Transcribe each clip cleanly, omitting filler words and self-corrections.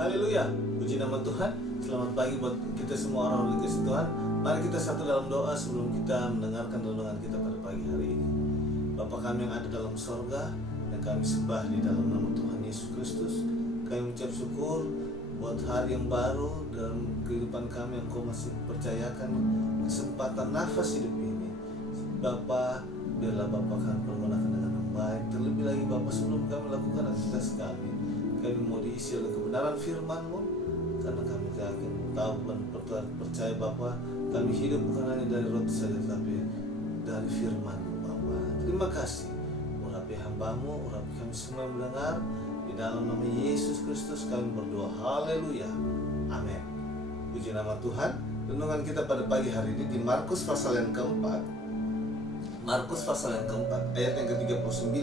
Haleluya, puji nama Tuhan. Selamat pagi buat kita semua orang dikasih Tuhan. Mari kita satu dalam doa sebelum kita mendengarkan renungan kita pada pagi hari ini. Bapa kami yang ada dalam sorga, yang kami sembah di dalam nama Tuhan Yesus Kristus. Kami mengucap syukur buat hari yang baru dalam kehidupan kami yang Kau masih percayakan kesempatan nafas hidup ini. Bapa, biarlah Bapa kami pergunakan dengan baik. Terlebih lagi Bapa, sebelum kami melakukan aktivitas kami mau diisi oleh kebenaran firman-Mu, karena kami yakin tahu dan percaya Bapa, kami hidup bukan hanya dari roti saja, tapi dari firman-Mu Bapa. Terima kasih, urapi hamba-Mu, urapi kami semua yang mendengar. Di dalam nama Yesus Kristus kami berdoa, haleluya, amin. Puji nama Tuhan. Renungan kita pada pagi hari ini di Markus pasal yang keempat. Markus pasal yang keempat, ayat yang ke-39,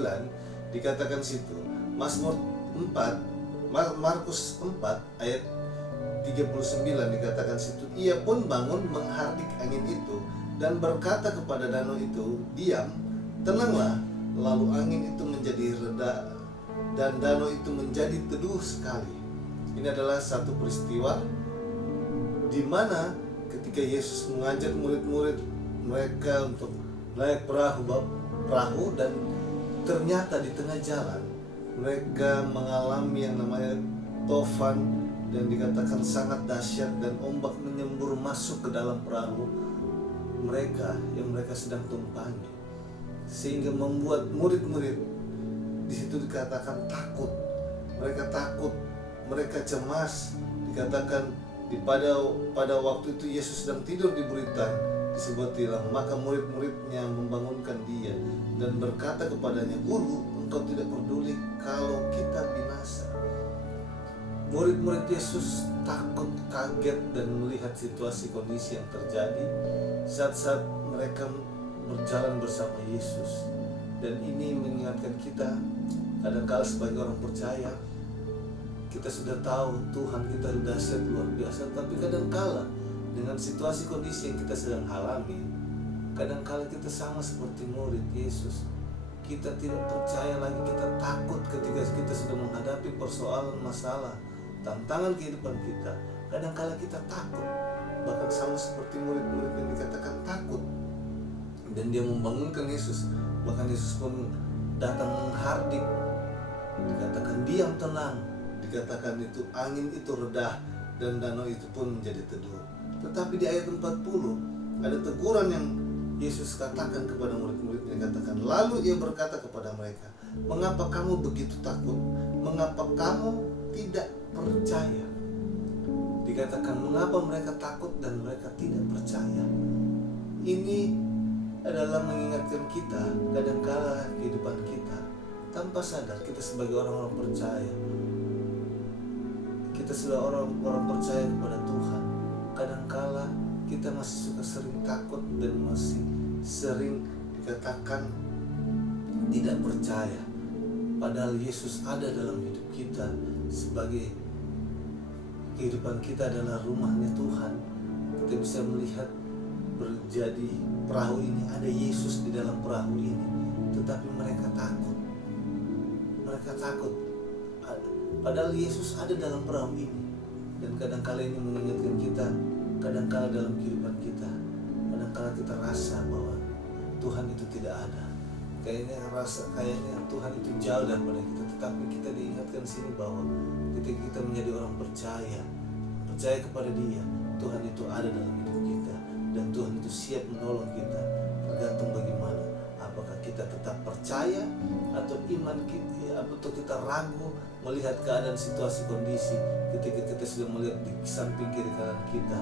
dikatakan situ, Markus 4 ayat 39 dikatakan situ, ia pun bangun menghardik angin itu dan berkata kepada danau itu, diam, tenanglah. Lalu angin itu menjadi reda dan danau itu menjadi teduh sekali. Ini adalah satu peristiwa di mana ketika Yesus mengajak murid-murid mereka untuk naik perahu dan ternyata di tengah jalan mereka mengalami yang namanya tofan, dan dikatakan sangat dahsyat, dan ombak menyembur masuk ke dalam perahu mereka yang mereka sedang tumpangi, sehingga membuat murid-murid di situ dikatakan takut. Mereka takut, mereka cemas. Dikatakan pada waktu itu Yesus sedang tidur di buritan di sebuah tiang, maka murid-muridnya membangunkan dia dan berkata kepadanya, Guru, Engkau tidak peduli kalau kita binasa. Murid-murid Yesus takut, kaget, dan melihat situasi kondisi yang terjadi saat-saat mereka berjalan bersama Yesus. Dan ini mengingatkan kita, kadang-kala sebagai orang percaya, kita sudah tahu Tuhan kita dahsyat luar biasa, tapi kadang-kala dengan situasi kondisi yang kita sedang alami, kadang-kala kita sama seperti murid Yesus. Kita tidak percaya lagi, kita takut ketika kita sudah menghadapi persoalan, masalah, tantangan kehidupan kita. Kadang-kala kita takut, bahkan sama seperti murid-murid yang dikatakan takut. Dan dia membangunkan Yesus, bahkan Yesus pun datang menghardik. Dikatakan diam, tenang. Dikatakan itu angin itu redah dan danau itu pun menjadi teduh. Tetapi di ayat 40 ada teguran yang Yesus katakan kepada murid-muridnya, katakan, lalu ia berkata kepada mereka, mengapa kamu begitu takut? Mengapa kamu tidak percaya? Dikatakan mengapa mereka takut dan mereka tidak percaya. Ini adalah mengingatkan kita, kadangkala kehidupan kita tanpa sadar kita sebagai orang-orang percaya, kita sudah orang-orang percaya kepada Tuhan, kadangkala kita masih suka sering takut dan masih sering dikatakan tidak percaya. Padahal Yesus ada dalam hidup kita, sebagai kehidupan kita adalah rumahnya Tuhan. Kita bisa melihat berjadi perahu ini, ada Yesus di dalam perahu ini, tetapi mereka takut. Mereka takut. Padahal Yesus ada dalam perahu ini. Dan kadangkala ini mengingatkan kita, kadangkala dalam kehidupan kita, kadangkala kita rasa bahwa Tuhan itu tidak ada. Kayaknya Tuhan itu jauh daripada kita. Tetapi kita diingatkan sini bahwa ketika kita menjadi orang percaya kepada Dia, Tuhan itu ada dalam hidup kita, dan Tuhan itu siap menolong kita. Tergantung bagaimana, apakah kita tetap percaya atau iman kita, atau kita ragu melihat keadaan, situasi, kondisi. Ketika kita sudah melihat di samping kiri kanan kita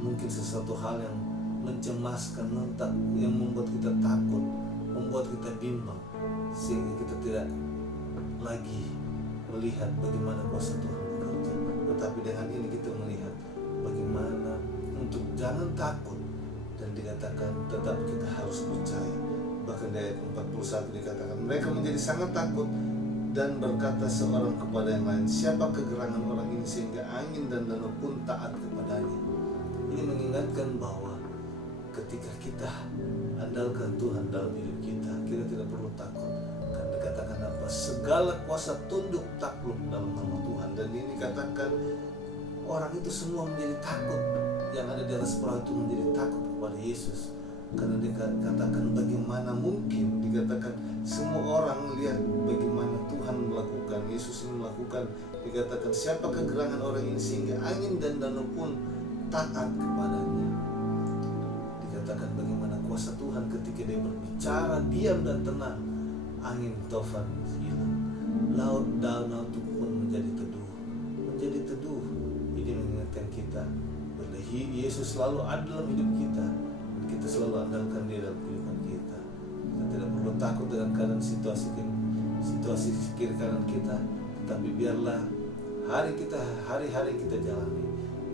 mungkin sesuatu hal yang mencemaskan, yang membuat kita takut, membuat kita bimbang, sehingga kita tidak lagi melihat bagaimana kuasa Tuhan bekerja. Tetapi dengan ini kita melihat bagaimana untuk jangan takut, dan dikatakan tetap kita harus percaya. Bahkan di ayat 41 dikatakan mereka menjadi sangat takut dan berkata seorang kepada yang lain, siapa kegerangan orang ini sehingga angin dan danau pun taat kepadanya. Ini mengingatkan bahwa ketika kita andalkan Tuhan dalam hidup kita, kita tidak perlu takut. Karena dikatakan apa? Segala kuasa tunduk takluk dalam nama Tuhan. Dan ini dikatakan orang itu semua menjadi takut. Yang ada di atas perahu itu menjadi takut kepada Yesus. Karena dikatakan bagaimana mungkin, dikatakan semua orang lihat bagaimana Tuhan melakukan, Yesus ini melakukan. Dikatakan siapakah gerangan orang ini sehingga angin dan danau pun taat kepadanya. Dikatakan bagaimana kuasa Tuhan ketika dia berbicara diam dan tenang, angin tofan hilang, laut danau itu pun menjadi teduh. Menjadi teduh. Ini mengingatkan kita bahwa Yesus selalu ada dalam hidup kita. Kita selalu andalkan Dia dalam kehidupan kita. Kita tidak perlu takut dengan keadaan situasi kiri kanan kita, tapi biarlah hari-hari kita jalani.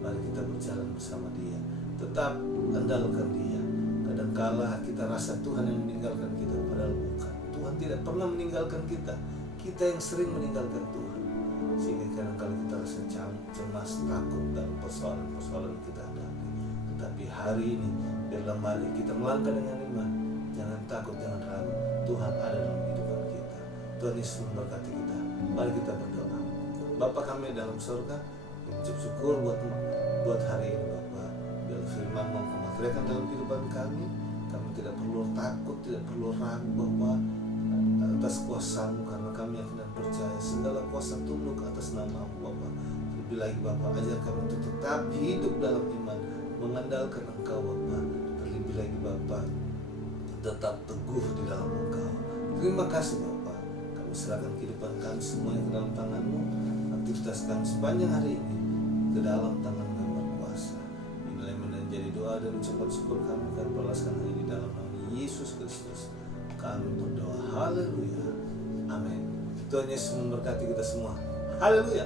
Mari kita berjalan bersama Dia. Tetap andalkan Dia. Kadangkala kita rasa Tuhan yang meninggalkan kita, padahal bukan. Tuhan tidak pernah meninggalkan kita. Kita yang sering meninggalkan Tuhan. Sehingga kadangkala kita rasa cemas, takut dalam persoalan-persoalan kita hadapi. Tetapi hari ini biarlah mari kita melangkah dengan iman. Jangan takut, jangan ragu. Tuhan ada dalam kehidupan kita. Tuhan Yesus memberkati kita. Mari kita berdoa. Bapa kami dalam surga, mengucap syukur buat hari ini Bapa. Biarlah firman mau kemateriakan dalam kehidupan kami. Kami tidak perlu takut, tidak perlu ragu Bapa atas kuasa-Mu, karena kami yakin dan percaya segala kuasa tunduk atas nama-Mu Bapa. Lebih lagi Bapa, ajar kami untuk tetap hidup dalam iman, mengandalkan Engkau Bapa. Terlebih lagi Bapa, tetap teguh di dalam Engkau. Terima kasih Bapa. Kami serahkan kehidupan kami semuanya ke dalam tangan-Mu. Aktivitas kami sepanjang hari ini ke dalam tangan-Mu yang berkuasa. Inilah yang menjadi doa dan ucapan syukur kami akan balaskan hari ini dalam nama Yesus Kristus. Kami berdoa. Haleluya. Amin. Tuhan Yesus memberkati kita semua. Haleluya.